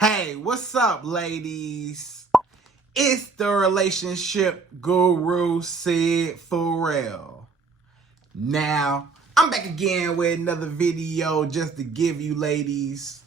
Hey, what's up, ladies? It's the relationship guru, Sydd Ferrell. Now, I'm back again with another video just to give you ladies.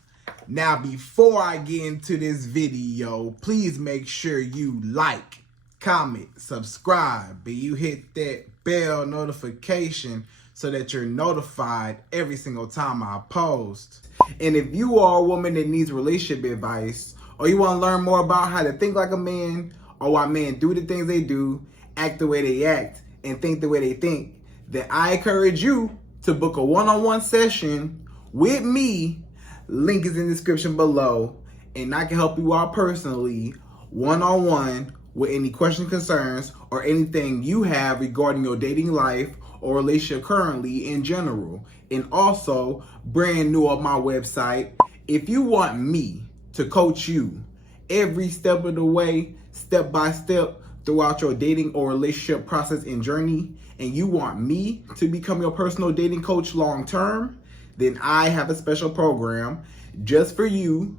Now, before I get into this video, please make sure you like, comment, subscribe, and you hit that bell notification so that you're notified every single time I post. And if you are a woman that needs relationship advice, or you want to learn more about how to think like a man, or why men do the things they do, act the way they act, and think the way they think, then I encourage you to book a one-on-one session with me. Link is in the description below, and I can help you out personally, one-on-one, with any questions, concerns, or anything you have regarding your dating life or relationship currently in general. And also, brand new on my website, if you want me to coach you every step of the way, step by step, throughout your dating or relationship process and journey, and you want me to become your personal dating coach long term, then I have a special program just for you.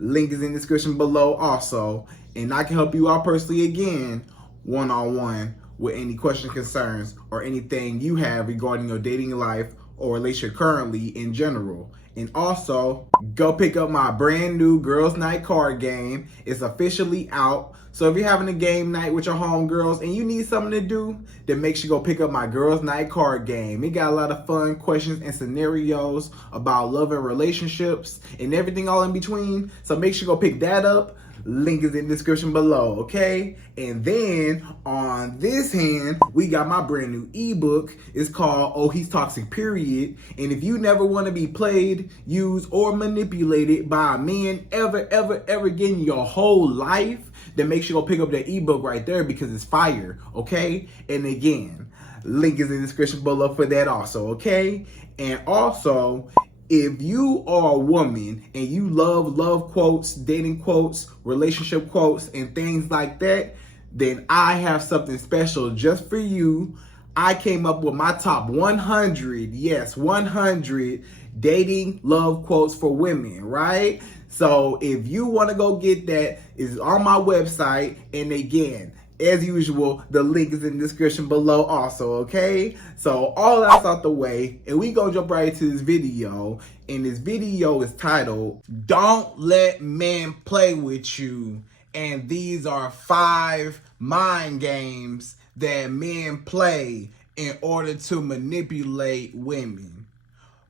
Link is in the description below also, and I can help you out personally again, one-on-one, with any questions, concerns, or anything you have regarding your dating life or relationship currently in general. And also, go pick up my brand new Girls Night card game. It's officially out. So if you're having a game night with your homegirls and you need something to do, then make sure you go pick up my Girls Night card game. It got a lot of fun questions and scenarios about love and relationships and everything all in between. So make sure you go pick that up. Link is in the description below, okay? And then on this hand, we got my brand new ebook. It's called Oh He's Toxic Period. And if you never want to be played, used, or manipulated by a man ever again in your whole life, then make sure you go pick up that ebook right there because it's fire, okay? And again, link is in the description below for that also, okay? And also, if you are a woman and you love quotes, dating quotes, relationship quotes, and things like that, then I have something special just for you. I came up with my top 100, yes, 100 dating love quotes for women, right? So if you want to go get that, it's on my website. And again, as usual, the link is in the description below also, okay? So all that's out the way, and we gonna jump right into this video. And this video is titled, Don't Let Men Play With You. And these are 5 mind games that men play in order to manipulate women.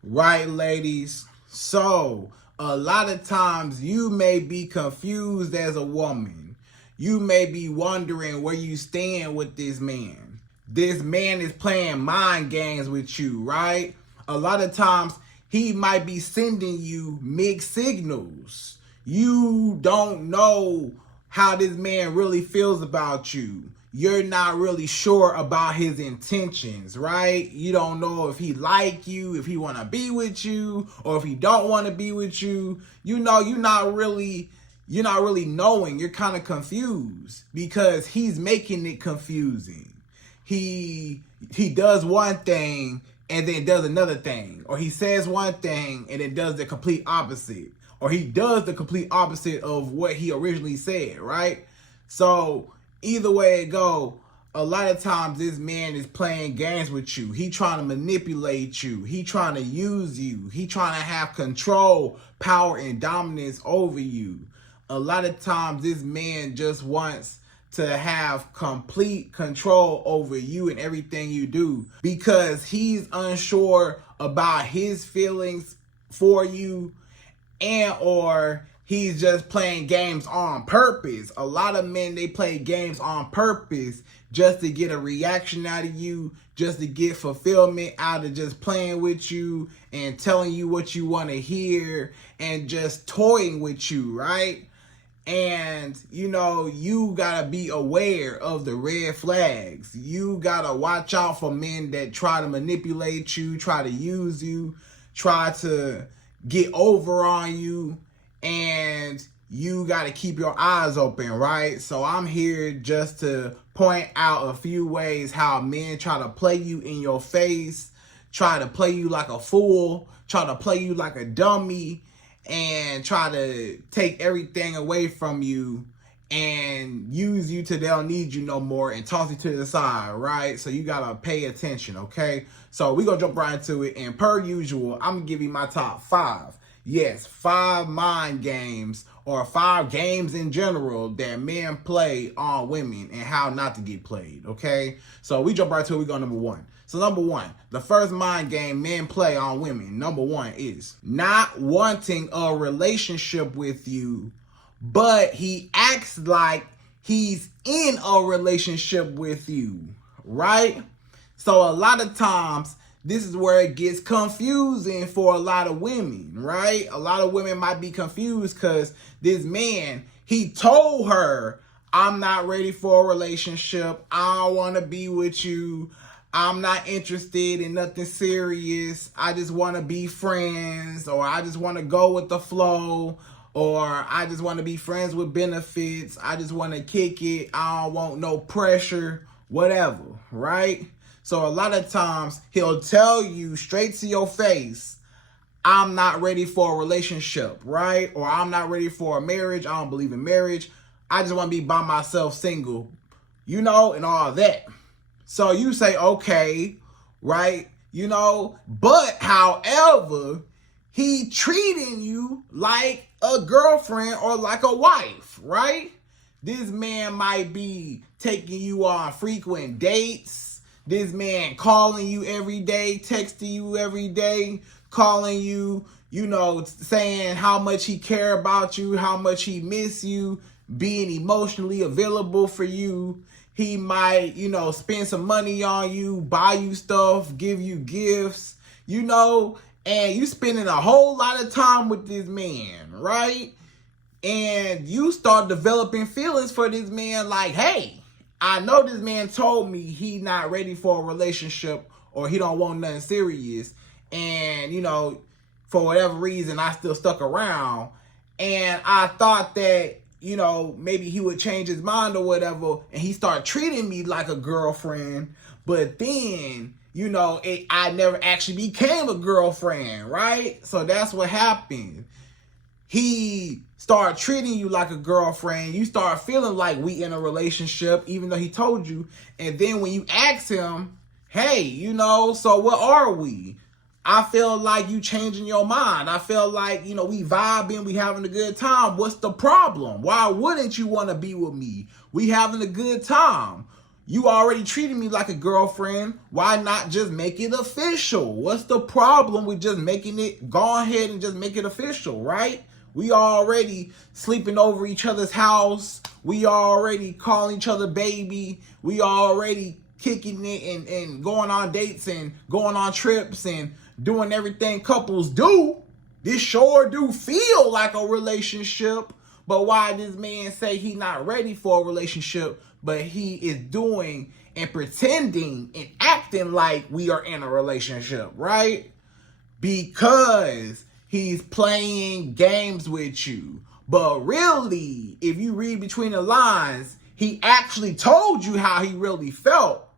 Right, ladies? So, a lot of times you may be confused as a woman. You may be wondering where you stand with this man. This man is playing mind games with you, right? A lot of times he might be sending you mixed signals. You don't know how this man really feels about you. You're not really sure about his intentions, right? You don't know if he like you, if he want to be with you, or if he don't want to be with you. You know, you're not really knowing. You're kind of confused because he's making it confusing. He does one thing and then does another thing, or he says one thing and then does the complete opposite, or he does the complete opposite of what he originally said, right? So either way it go, a lot of times this man is playing games with you. He trying to manipulate you. He trying to use you. He trying to have control, power, and dominance over you. A lot of times this man just wants to have complete control over you and everything you do because he's unsure about his feelings for you, and or he's just playing games on purpose. A lot of men, they play games on purpose just to get a reaction out of you, just to get fulfillment out of just playing with you and telling you what you want to hear and just toying with you, right? And, you know, you gotta be aware of the red flags. You gotta watch out for men that try to manipulate you, try to use you, try to get over on you, and you gotta keep your eyes open, right? So I'm here just to point out a few ways how men try to play you in your face, try to play you like a fool, try to play you like a dummy, and try to take everything away from you and use you till they don't need you no more and toss you to the side, right? So you gotta pay attention, okay? So we gonna jump right into it, and per usual, I'm gonna give you my top 5. Yes, 5 mind games or 5 games in general that men play on women and how not to get played, okay? So we jump right to it. We go number 1. So number 1, the first mind game men play on women, number 1 is not wanting a relationship with you, but he acts like he's in a relationship with you, right? So a lot of times, this is where it gets confusing for a lot of women, right? A lot of women might be confused because this man, he told her, I'm not ready for a relationship. I don't want to be with you. I'm not interested in nothing serious. I just want to be friends, or I just want to go with the flow, or I just want to be friends with benefits. I just want to kick it. I don't want no pressure, whatever, right? So a lot of times he'll tell you straight to your face, I'm not ready for a relationship, right? Or I'm not ready for a marriage. I don't believe in marriage. I just want to be by myself, single, and all that. So you say, okay, right? But however, he treating you like a girlfriend or like a wife, right? This man might be taking you on frequent dates. This man calling you every day, texting you every day, calling you, saying how much he care about you, how much he miss you, being emotionally available for you. He might, spend some money on you, buy you stuff, give you gifts, and you spending a whole lot of time with this man, right? And you start developing feelings for this man like, hey, I know this man told me he not ready for a relationship or he don't want nothing serious. And, for whatever reason, I still stuck around. And I thought that, maybe he would change his mind or whatever. And he started treating me like a girlfriend. But then, I never actually became a girlfriend, right? So that's what happened. He started treating you like a girlfriend. You start feeling like we in a relationship, even though he told you. And then when you ask him, hey, so what are we? I feel like you changing your mind. I feel like, we vibing, we having a good time. What's the problem? Why wouldn't you want to be with me? We having a good time. You already treated me like a girlfriend. Why not just make it official? What's the problem with just making it, go ahead and just make it official, right? We already sleeping over each other's house. We already calling each other baby. We already kicking it and going on dates and going on trips and doing everything couples do. This sure do feel like a relationship. But why this man say he not ready for a relationship, but he is doing and pretending and acting like we are in a relationship, right? Because he's playing games with you. But really, if you read between the lines, he actually told you how he really felt.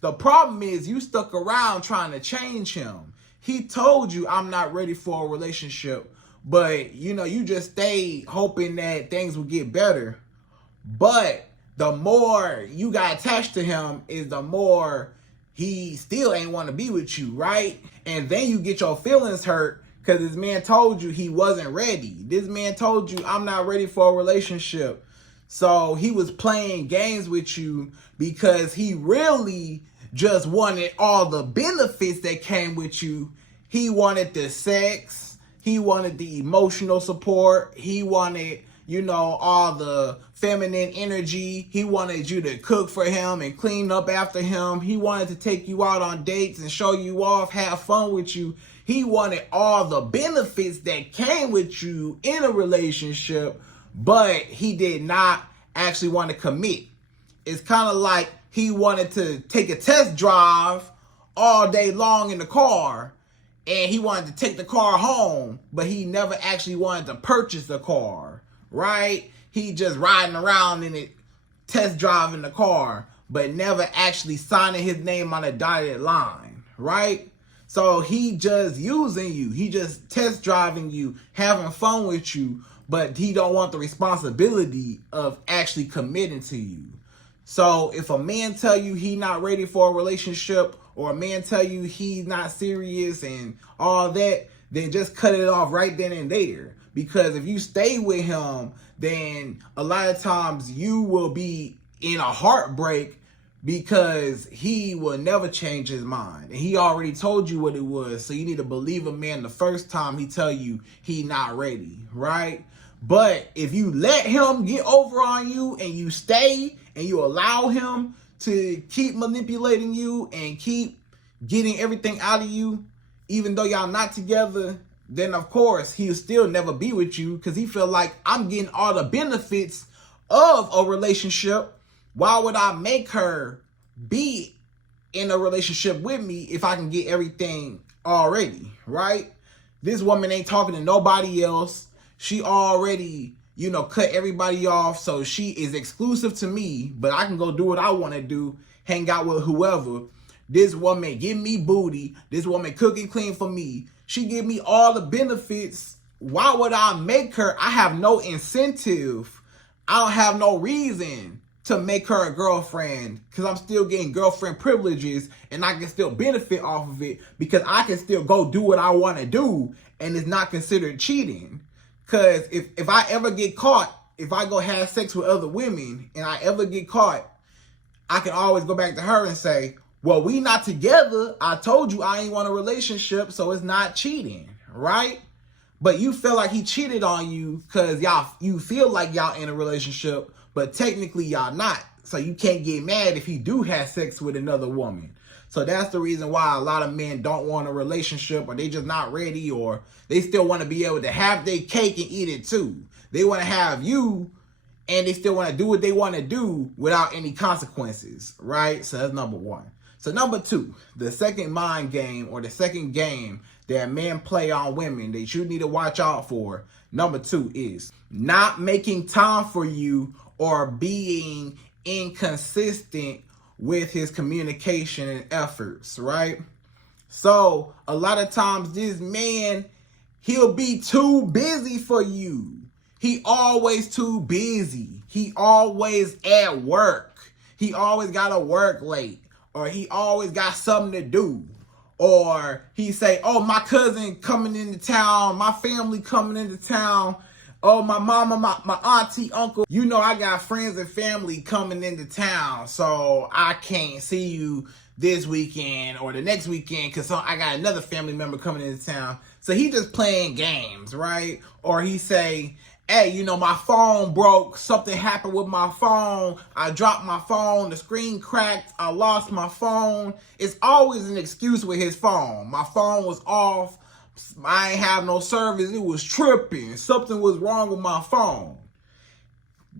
The problem is you stuck around trying to change him. He told you, I'm not ready for a relationship. But, you just stayed hoping that things would get better. But the more you got attached to him is the more he still ain't want to be with you, right? And then you get your feelings hurt because this man told you he wasn't ready. This man told you, I'm not ready for a relationship. So he was playing games with you because he really just wanted all the benefits that came with you. He wanted the sex. He wanted the emotional support. He wanted, all the feminine energy. He wanted you to cook for him and clean up after him. He wanted to take you out on dates and show you off, have fun with you. He wanted all the benefits that came with you in a relationship, but he did not actually want to commit. It's kind of like he wanted to take a test drive all day long in the car, and he wanted to take the car home, but he never actually wanted to purchase the car, right? He just riding around in it, test driving the car, but never actually signing his name on a dotted line, right? So he just using you. He just test driving you, having fun with you, but he don't want the responsibility of actually committing to you. So if a man tell you he not ready for a relationship, or a man tell you he's not serious and all that, then just cut it off right then and there. Because if you stay with him, then a lot of times you will be in a heartbreak, because he will never change his mind. And he already told you what it was. So you need to believe a man the first time he tell you he not ready, right? But if you let him get over on you and you stay and you allow him to keep manipulating you and keep getting everything out of you, even though y'all not together, then of course he'll still never be with you, because he feel like, I'm getting all the benefits of a relationship. Why would I make her be in a relationship with me if I can get everything already, right? This woman ain't talking to nobody else. She already, cut everybody off. So she is exclusive to me, but I can go do what I want to do, hang out with whoever. This woman give me booty. This woman cook and clean for me. She give me all the benefits. Why would I make her? I have no incentive. I don't have no reason to make her a girlfriend, because I'm still getting girlfriend privileges and I can still benefit off of it, because I can still go do what I want to do and it's not considered cheating. Because if I ever get caught, if I go have sex with other women and I ever get caught, I can always go back to her and say, well, we not together. I told you I ain't want a relationship, so it's not cheating, right? But you feel like he cheated on you because you feel like y'all in a relationship, but technically y'all not. So you can't get mad if he do have sex with another woman. So that's the reason why a lot of men don't want a relationship, or they just not ready, or they still want to be able to have their cake and eat it too. They want to have you, and they still want to do what they want to do without any consequences, right? So that's number one. So number two, the second mind game, or the second game that men play on women that you need to watch out for, number two, is not making time for you or being inconsistent with his communication and efforts, right? So a lot of times this man, he'll be too busy for you. He always too busy. He always at work. He always got to work late, or he always got something to do. Or he say, oh, my cousin coming into town, my family coming into town. Oh, my mama, my auntie, uncle. I got friends and family coming into town, so I can't see you this weekend or the next weekend because I got another family member coming into town. So he just playing games, right? Or he say, hey, my phone broke. Something happened with my phone. I dropped my phone. The screen cracked. I lost my phone. It's always an excuse with his phone. My phone was off. I ain't have no service. It was tripping. Something was wrong with my phone.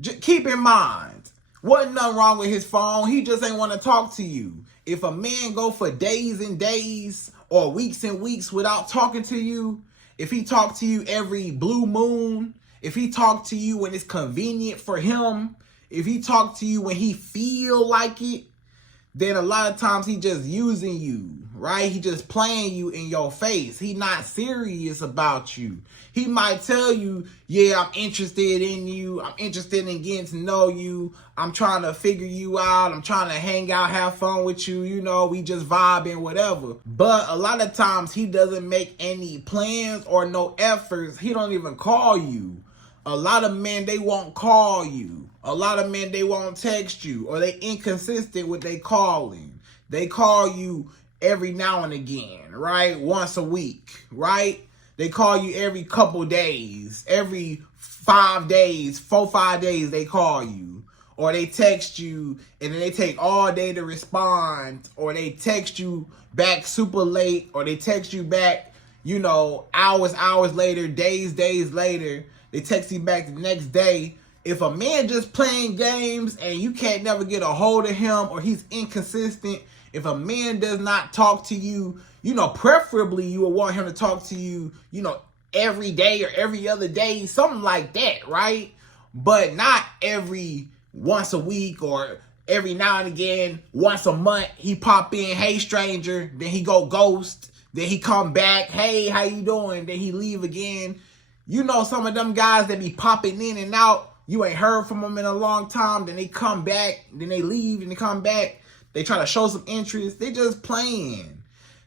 Keep in mind, wasn't nothing wrong with his phone. He just ain't want to talk to you. If a man go for days and days or weeks and weeks without talking to you, if he talk to you every blue moon, if he talk to you when it's convenient for him, if he talk to you when he feel like it, then a lot of times he just using you, right? He just playing you in your face. He not serious about you. He might tell you, yeah, I'm interested in you. I'm interested in getting to know you. I'm trying to figure you out. I'm trying to hang out, have fun with you. We just vibing, whatever. But a lot of times he doesn't make any plans or no efforts. He don't even call you. A lot of men, they won't call you. A lot of men, they won't text you, or they inconsistent with they calling. They call you every now and again, right? Once a week, right? They call you every couple days, every 5 days, 4-5 days they call you. Or they text you and then they take all day to respond, or they text you back super late, or they text you back, hours later, days later. They text you back the next day. If a man just playing games and you can't never get a hold of him, or he's inconsistent, if a man does not talk to you, preferably you would want him to talk to you, every day or every other day, something like that, right? But not every once a week, or every now and again, once a month, he pop in, hey stranger, then he go ghost, Then he come back, hey, how you doing? Then he leave again. You know some of them guys that be popping in and out. You ain't heard from them in a long time. Then they come back. Then they leave and they come back. They try to show some interest. They just playing.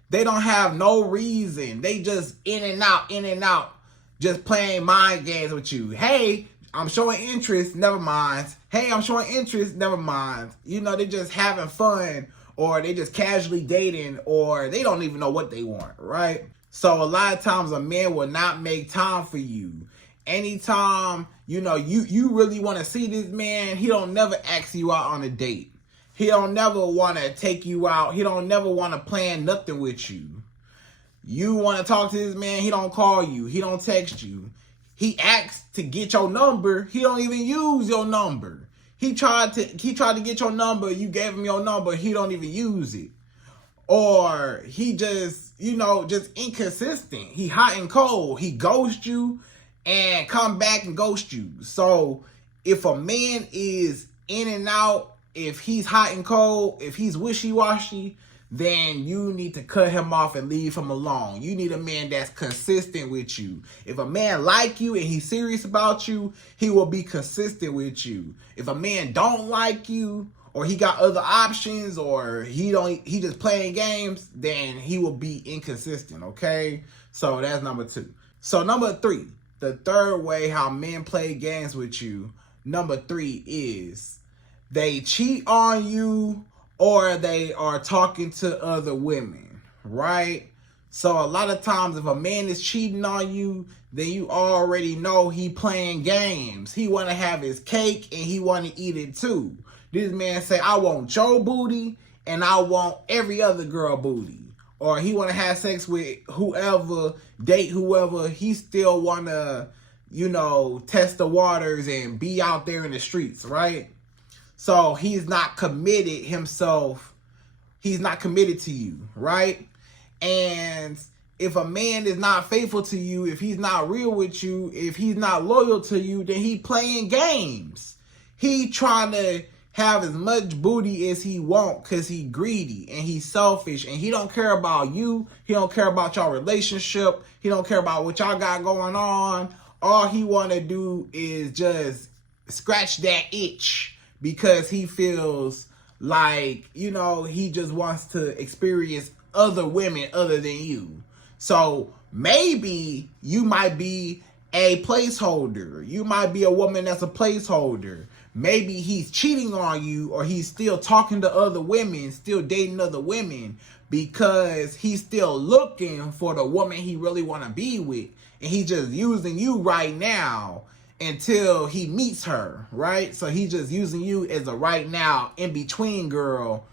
They don't have no reason. They just in and out. Just playing mind games with you. Hey, I'm showing interest. Never mind. Hey, I'm showing interest. Never mind. You know, they just having fun. Or they just casually dating, or they don't even know what they want, right? So a lot of times a man will not make time for you. Anytime, you know, you really want to see this man, he don't never ask you out on a date. He don't never want to take you out. He don't never want to plan nothing with you. You want to talk to this man, he don't call you. He don't text you. He asks to get your number. He don't even use your number. He tried to get your number. You gave him your number. He don't even use it. Or he just, you know, just inconsistent. He hot and cold. He ghosts you and come back and ghost you. So if a man is in and out, if he's hot and cold, if he's wishy-washy, then you need to cut him off and leave him alone. You need a man that's consistent with you. If a man like you and he's serious about you, he will be consistent with you. If a man don't like you, or he got other options, or he just playing games, then he will be inconsistent, okay? So that's number 2. So number 3, the third way how men play games with you, number 3 is they cheat on you, or they are talking to other women, right? So a lot of times if a man is cheating on you, then you already know he playing games. He want to have his cake and he want to eat it too. This man say, I want your booty and I want every other girl booty. Or he want to have sex with whoever, date whoever. He still want to, you know, test the waters and be out there in the streets, right? So he's not committed himself. He's not committed to you, right? And if a man is not faithful to you, if he's not real with you, if he's not loyal to you, then he playing games. He trying to have as much booty as he want because he greedy and he's selfish and he don't care about you. He don't care about your relationship. He don't care about what y'all got going on. All he want to do is just scratch that itch, because he feels like, you know, he just wants to experience other women other than you. So maybe you might be a placeholder. You might be a woman that's a placeholder. Maybe he's cheating on you, or he's still talking to other women, still dating other women, because he's still looking for the woman he really want to be with. And he's just using you right now until he meets her, right? So he's just using you as a right now, in between girl,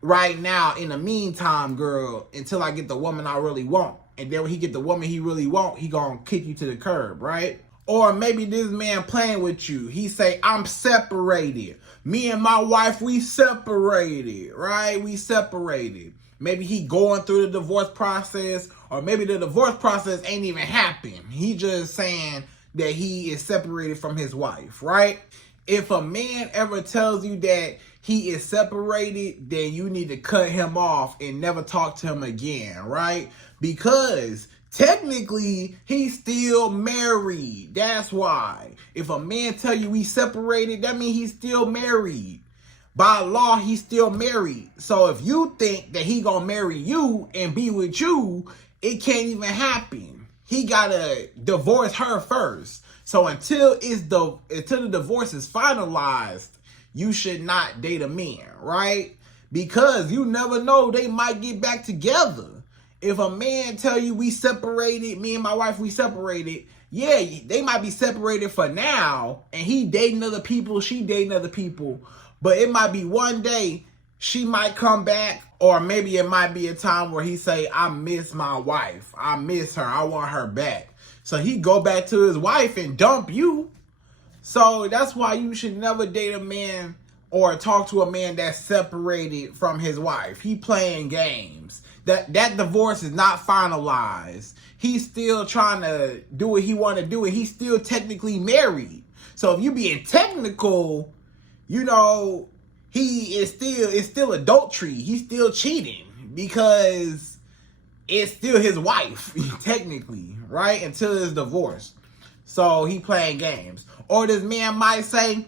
right now, in the meantime girl, until I get the woman I really want. And then when he get the woman he really want, he gonna kick you to the curb, right? Or maybe this man playing with you. He say, I'm separated. Me and my wife, we separated, right? We separated. Maybe he going through the divorce process, or maybe the divorce process ain't even happened. He just saying that he is separated from his wife, right? If a man ever tells you that he is separated, then you need to cut him off and never talk to him again, right? Because technically he's still married. That's why. If a man tell you he's separated, that means he's still married. By law, he's still married. So if you think that he gonna marry you and be with you, it can't even happen. He gotta divorce her first. So until the divorce is finalized, you should not date a man, right? Because you never know, they might get back together. If a man tell you we separated, me and my wife, we separated, yeah, they might be separated for now, and he dating other people, she dating other people, but it might be one day she might come back, or maybe it might be a time where he say, I miss my wife. I miss her. I want her back. So he go back to his wife and dump you. So that's why you should never date a man or talk to a man that's separated from his wife. He playing games. That divorce is not finalized. He's still trying to do what he want to do, and he's still technically married. So if you being technical, you know, it's still adultery. He's still cheating, because it's still his wife, technically, right? Until his divorce. So he playing games. Or this man might say,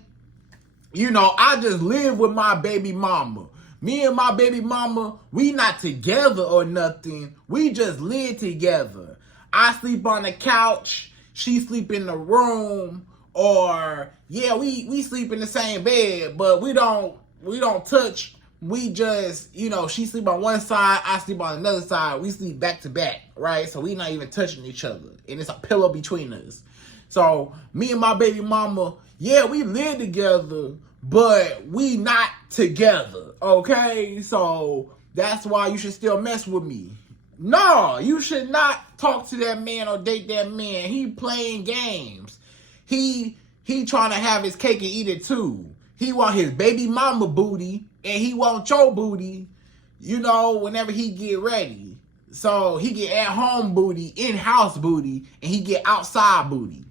you know, I just live with my baby mama. Me and my baby mama, we not together or nothing. We just live together. I sleep on the couch. She sleep in the room. Or, yeah, we sleep in the same bed, but we don't touch. We just, you know, she sleep on one side, I sleep on another side. We sleep back to back, right? So we not even touching each other. And it's a pillow between us. So me and my baby mama, yeah, we live together, but we not together, okay? So that's why you should still mess with me. No, you should not talk to that man or date that man. He playing games. He trying to have his cake and eat it too. He want his baby mama booty, and he want your booty, you know, whenever he get ready. So he get at-home booty, in-house booty, and he get outside booty.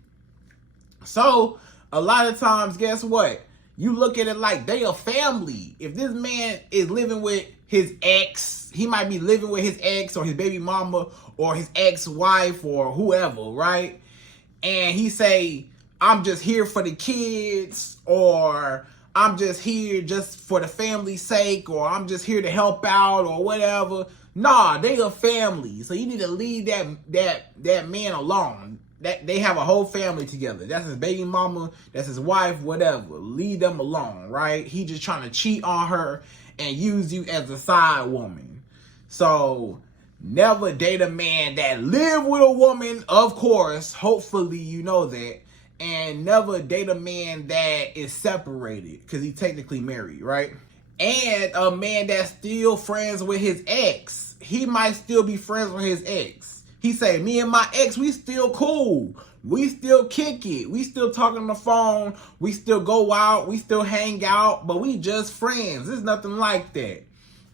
So a lot of times, guess what? You look at it like they a family. If this man is living with his ex, he might be living with his ex or his baby mama or his ex-wife or whoever, right? And he say, I'm just here for the kids, or I'm just here just for the family's sake, or I'm just here to help out, or whatever. Nah, they a family. So you need to leave that man alone. That they have a whole family together. That's his baby mama, that's his wife, whatever. Leave them alone, right? He just trying to cheat on her and use you as a side woman. So never date a man that live with a woman, of course. Hopefully you know that. And never date a man that is separated, because he technically married, right? And a man that's still friends with his ex. He might still be friends with his ex. He say, me and my ex, we still cool. We still kick it. We still talk on the phone. We still go out. We still hang out. But we just friends. There's nothing like that.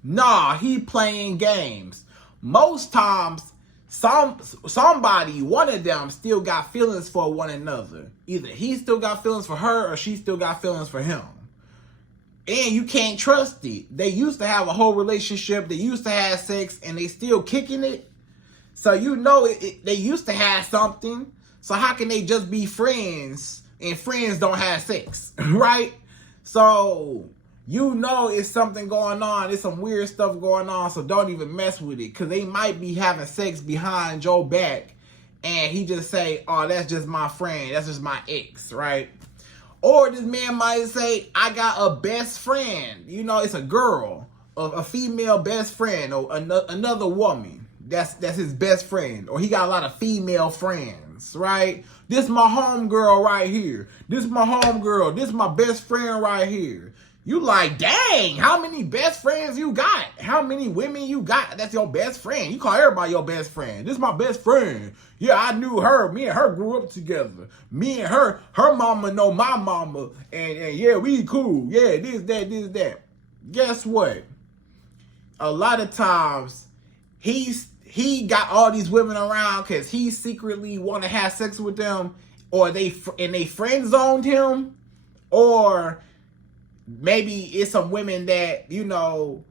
Nah, he playing games. Most times, somebody, one of them, still got feelings for one another. Either he still got feelings for her or she still got feelings for him. And you can't trust it. They used to have a whole relationship. They used to have sex, and they still kicking it. So you know they used to have something. So how can they just be friends and friends don't have sex, right? So you know it's something going on. There's some weird stuff going on, so don't even mess with it. Because they might be having sex behind your back, and he just say, oh, that's just my friend. That's just my ex, right? Or this man might say, I got a best friend. You know, it's a girl, a female best friend, or another woman. That's his best friend. Or he got a lot of female friends, right? This my homegirl right here. This my homegirl. This my best friend right here. You like, dang, how many best friends you got? How many women you got? That's your best friend. You call everybody your best friend. This is my best friend. Yeah, I knew her. Me and her grew up together. Me and her mama know my mama. And yeah, we cool. Yeah, this, that. Guess what? A lot of times, he got all these women around because he secretly want to have sex with them, or they friend zoned him, or maybe it's some women that, you know,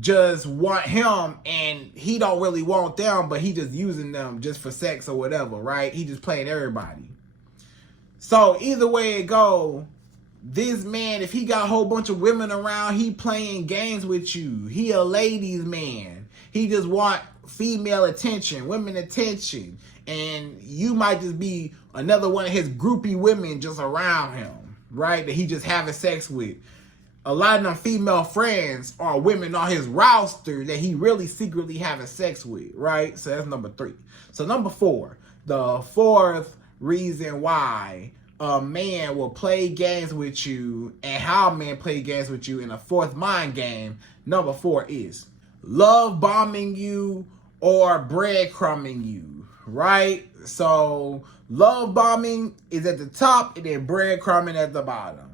just want him and he don't really want them, but he just using them just for sex or whatever, right? He just playing everybody. So either way it go, this man, if he got a whole bunch of women around, he playing games with you. He a ladies man. He just want female attention, women attention. And you might just be another one of his groupie women just around him, right? That he just having sex with. A lot of them female friends are women on his roster that he really secretly having sex with, right? So that's number 3. So number 4, the fourth reason why a man will play games with you and how a man play games with you in a fourth mind game, number 4 is love bombing you or breadcrumbing you, right? So love bombing is at the top and then breadcrumbing at the bottom.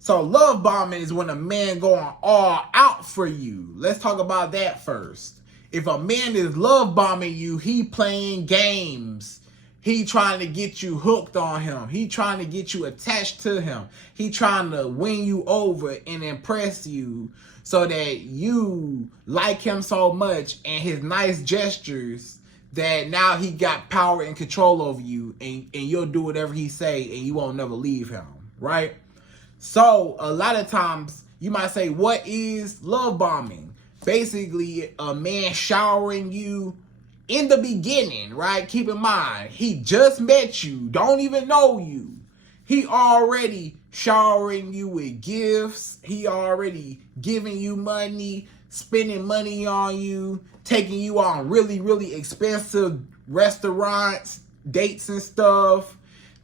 So love bombing is when a man going all out for you. Let's talk about that first. If a man is love bombing you, he playing games. He trying to get you hooked on him. He trying to get you attached to him. He trying to win you over and impress you so that you like him so much and his nice gestures that now he got power and control over you, and you'll do whatever he say and you won't never leave him, right? So a lot of times you might say, what is love bombing? Basically, a man showering you in the beginning, right? Keep in mind, he just met you, don't even know you. He already showering you with gifts. He already giving you money, spending money on you, taking you on really, really expensive restaurants, dates and stuff.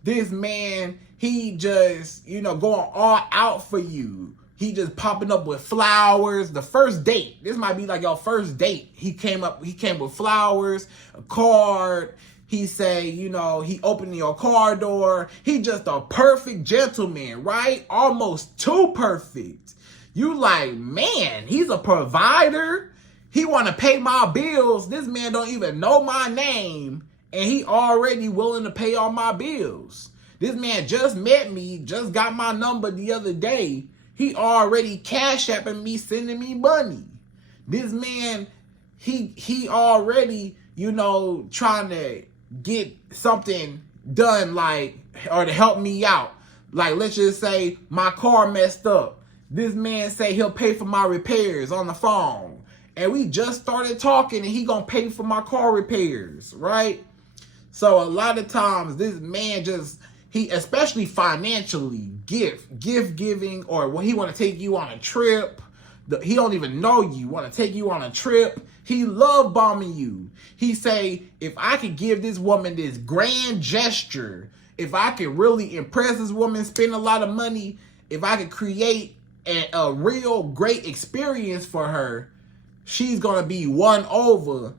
This man, he just, going all out for you. He just popping up with flowers. The first date, this might be like your first date. He came with flowers, a card. He say, he opened your car door. He just a perfect gentleman, right? Almost too perfect. You like, man, he's a provider. He want to pay my bills. This man don't even know my name, and he already willing to pay all my bills. This man just met me, just got my number the other day. He already Cashapping me, sending me money. This man, he already, trying to get something done, like, or to help me out. Like, let's just say my car messed up. This man say he'll pay for my repairs on the phone. And we just started talking and he gonna pay for my car repairs, right? So a lot of times this man he, especially financially, gift giving, or when he want to take you on a trip, he don't even know you, want to take you on a trip. He love bombing you. He say, if I could give this woman this grand gesture, if I could really impress this woman, spend a lot of money, if I could create a real great experience for her, she's going to be won over,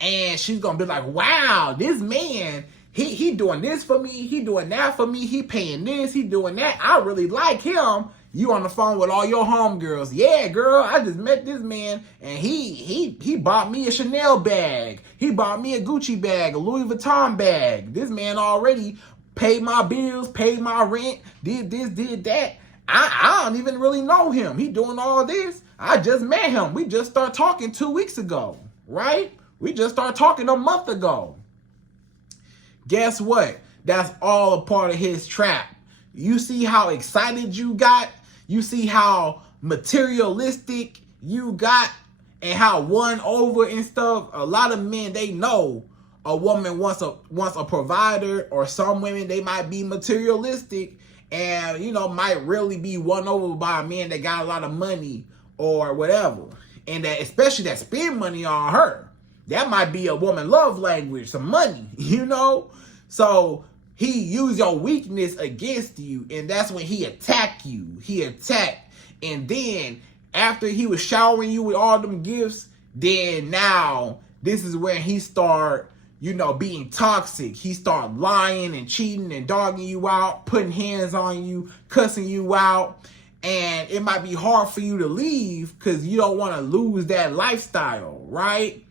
and she's going to be like, wow, this man, he doing this for me, he doing that for me, he paying this, he doing that. I really like him. You on the phone with all your homegirls. Yeah, girl, I just met this man, and he bought me a Chanel bag. He bought me a Gucci bag, a Louis Vuitton bag. This man already paid my bills, paid my rent, did this, did that. I don't even really know him. He doing all this. I just met him. We just started talking 2 weeks ago, right? We just started talking a month ago. Guess what? That's all a part of his trap. You see how excited you got? You see how materialistic you got and how won over and stuff? A lot of men, they know a woman wants a provider, or some women, they might be materialistic and, might really be won over by a man that got a lot of money or whatever. And that, especially that spend money on her. That might be a woman love language, some money, So he use your weakness against you, and that's when he attack you. He attacked, and then after he was showering you with all them gifts, then now this is where he start, being toxic. He start lying and cheating and dogging you out, putting hands on you, cussing you out, and it might be hard for you to leave because you don't want to lose that lifestyle, right?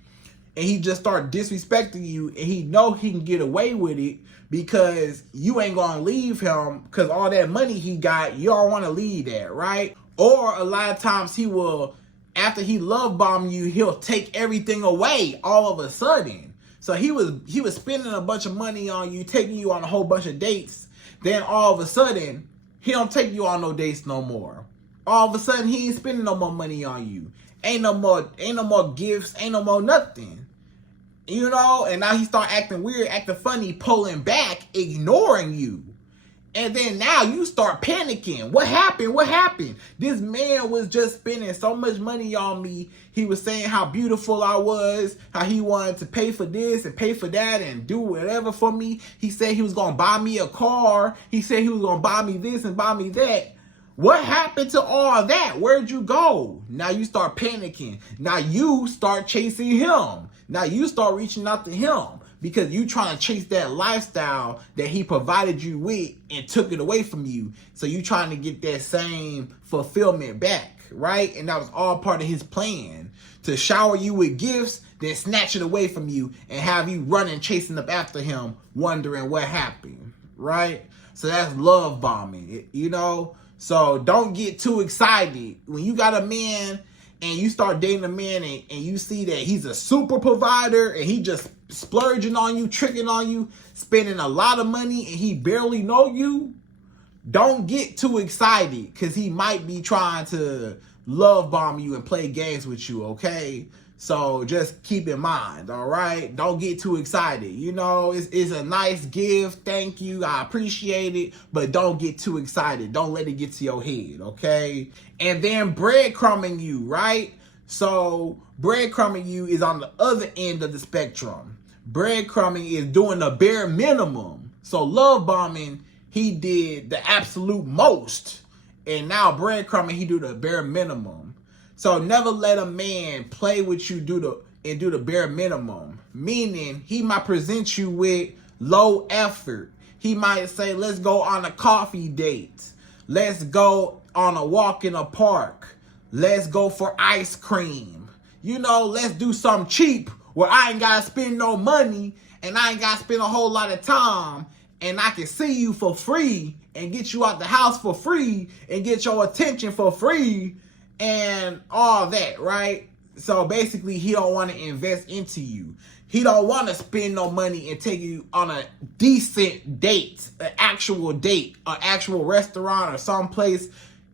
And he just start disrespecting you, and he know he can get away with it because you ain't gonna leave him because all that money he got, you don't want to leave that, right? Or a lot of times he will, after he love bomb you, he'll take everything away all of a sudden. So he was spending a bunch of money on you, taking you on a whole bunch of dates. Then all of a sudden, he don't take you on no dates no more. All of a sudden, he ain't spending no more money on you. Ain't no more gifts, ain't no more nothing. And now he start acting weird, acting funny, pulling back, ignoring you. And then now you start panicking. What happened? What happened? This man was just spending so much money on me. He was saying how beautiful I was, how he wanted to pay for this and pay for that and do whatever for me. He said he was going to buy me a car. He said he was going to buy me this and buy me that. What happened to all that? Where'd you go? Now you start panicking. Now you start chasing him. Now you start reaching out to him because you trying to chase that lifestyle that he provided you with and took it away from you. So you trying to get that same fulfillment back, right? And that was all part of his plan, to shower you with gifts, then snatch it away from you and have you running, chasing up after him, wondering what happened, right? So that's love bombing, you know? So don't get too excited. When you got a man and you start dating a man and you see that he's a super provider and he just splurging on you, tricking on you, spending a lot of money, and he barely know you, don't get too excited, because he might be trying to love bomb you and play games with you, okay? So just keep in mind, all right? Don't get too excited. You know, it's a nice gift. Thank you. I appreciate it. But don't get too excited. Don't let it get to your head, okay? And then breadcrumbing you, right? So breadcrumbing you is on the other end of the spectrum. Breadcrumbing is doing the bare minimum. So love bombing, he did the absolute most. And now breadcrumbing, he do the bare minimum. So never let a man play with you do the bare minimum. Meaning, he might present you with low effort. He might say, let's go on a coffee date. Let's go on a walk in a park. Let's go for ice cream. You know, let's do something cheap where I ain't got to spend no money and I ain't got to spend a whole lot of time, and I can see you for free and get you out the house for free and get your attention for free and all that, right? So basically, he don't want to invest into you. He don't want to spend no money and take you on a decent date, an actual restaurant or someplace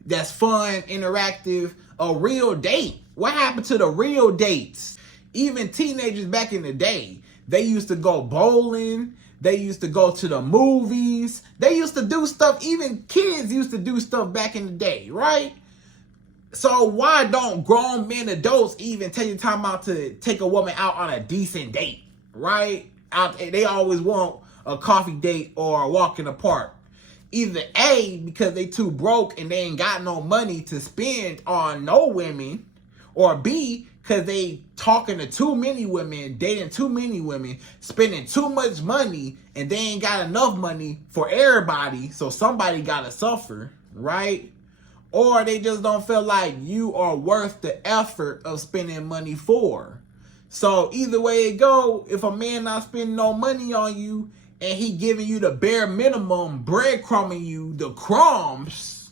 that's fun, interactive, a real date. What happened to the real dates? Even teenagers back in the day, they used to go bowling. They used to go to the movies. They used to do stuff. Even kids used to do stuff back in the day, right? So why don't grown men, adults, even take the time out to take a woman out on a decent date, right? They always want a coffee date or a walk in the park. Either A, because they too broke and they ain't got no money to spend on no women, or B, because they talking to too many women, dating too many women, spending too much money, and they ain't got enough money for everybody, so somebody gotta suffer, right? Or they just don't feel like you are worth the effort of spending money for. So either way it go, if a man not spending no money on you and he giving you the bare minimum, breadcrumbing you the crumbs,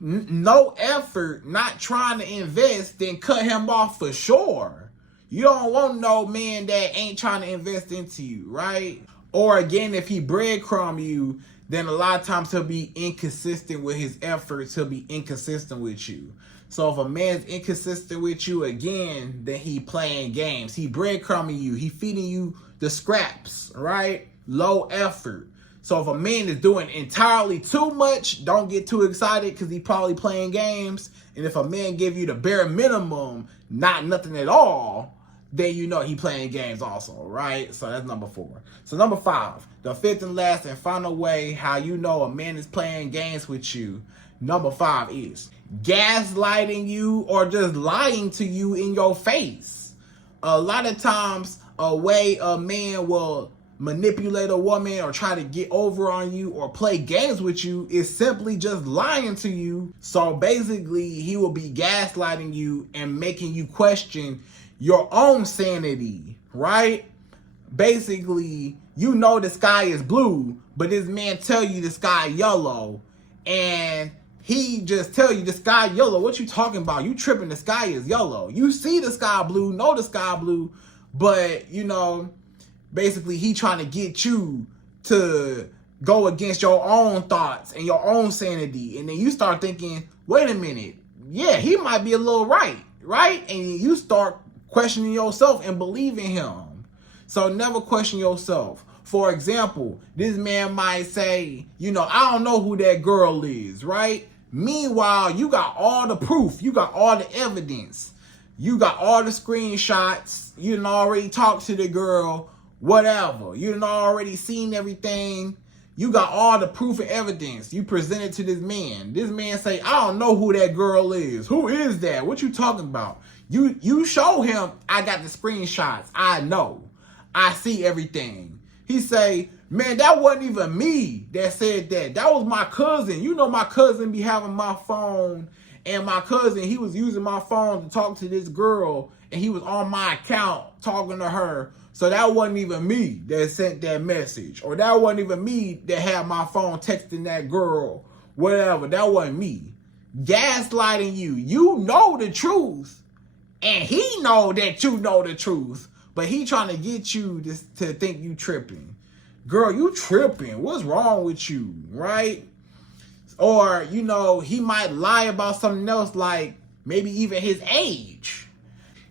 no effort, not trying to invest, then cut him off for sure. You don't want no man that ain't trying to invest into you, right? Or again, if he breadcrumb you, then a lot of times he'll be inconsistent with his efforts. He'll be inconsistent with you. So if a man's inconsistent with you again, then he playing games. He breadcrumbing you. He feeding you the scraps, right? Low effort. So if a man is doing entirely too much, don't get too excited, because he probably playing games. And if a man give you the bare minimum, not nothing at all, then you know he playing games also, right? So that's number 4. So number 5, the fifth and last and final way how you know a man is playing games with you. Number 5 is gaslighting you or just lying to you in your face. A lot of times, a way a man will manipulate a woman or try to get over on you or play games with you is simply just lying to you. So basically, he will be gaslighting you and making you question your own sanity, right? Basically, you know the sky is blue, but this man tell you the sky yellow, and he just tell you the sky yellow. What you talking about? You tripping, the sky is yellow. You see the sky blue, know the sky blue, but you know, basically he trying to get you to go against your own thoughts and your own sanity. And then you start thinking, wait a minute, yeah, he might be a little right? And you start questioning yourself and believing him. So never question yourself. For example, this man might say, you know, I don't know who that girl is, right? Meanwhile, you got all the proof. You got all the evidence. You got all the screenshots. You done already talked to the girl, whatever. You done already seen everything. You got all the proof and evidence. You present it to this man. This man say, I don't know who that girl is. Who is that? What you talking about? You show him, I got the screenshots. I know. I see everything. He say, man, that wasn't even me that said that. That was my cousin. You know my cousin be having my phone, and my cousin, he was using my phone to talk to this girl, and he was on my account talking to her. So that wasn't even me that sent that message. Or that wasn't even me that had my phone texting that girl. Whatever. That wasn't me. Gaslighting you. You know the truth. And he know that you know the truth. But he trying to get you to think you tripping. Girl, you tripping. What's wrong with you? Right? Or, you know, he might lie about something else, like maybe even his age.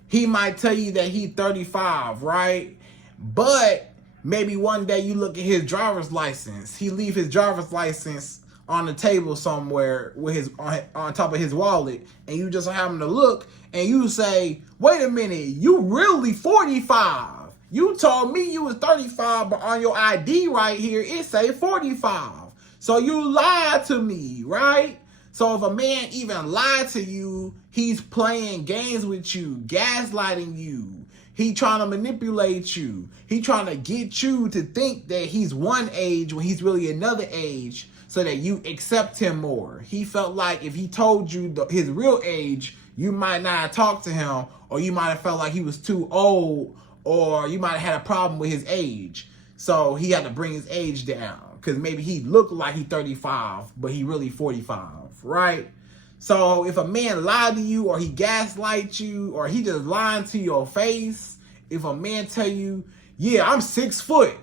He might tell you that he's 35, right? But maybe one day you look at his driver's license. He leave his driver's license on the table somewhere with his on top of his wallet, and you just happen to look and you say, wait a minute, you really 45. You told me you was 35, but on your ID right here, it say 45. So you lied to me, right? So if a man even lied to you, he's playing games with you, gaslighting you. He trying to manipulate you. He trying to get you to think that he's one age when he's really another age so that you accept him more. He felt like if he told you his real age, you might not have talked to him, or you might have felt like he was too old, or you might have had a problem with his age. So he had to bring his age down because maybe he looked like he's 35, but he really 45, right? So if a man lied to you, or he gaslights you, or he just lying to your face, if a man tell you, yeah, I'm 6 foot,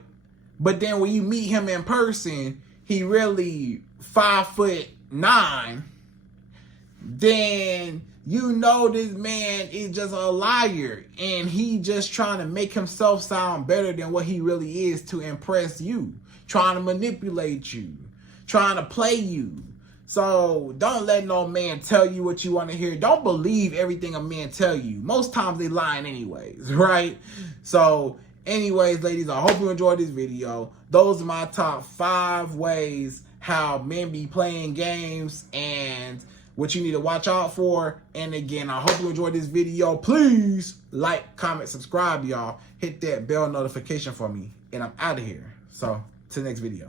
but then when you meet him in person, he really 5'9", then you know this man is just a liar, and he just trying to make himself sound better than what he really is to impress you, trying to manipulate you, trying to play you. So don't let no man tell you what you want to hear. Don't believe everything a man tell you. Most times they lying anyways, right? So anyways, ladies, I hope you enjoyed this video. Those are my top 5 ways how men be playing games and what you need to watch out for. And again, I hope you enjoyed this video. Please like, comment, subscribe, y'all. Hit that bell notification for me. And I'm out of here. So, to the next video.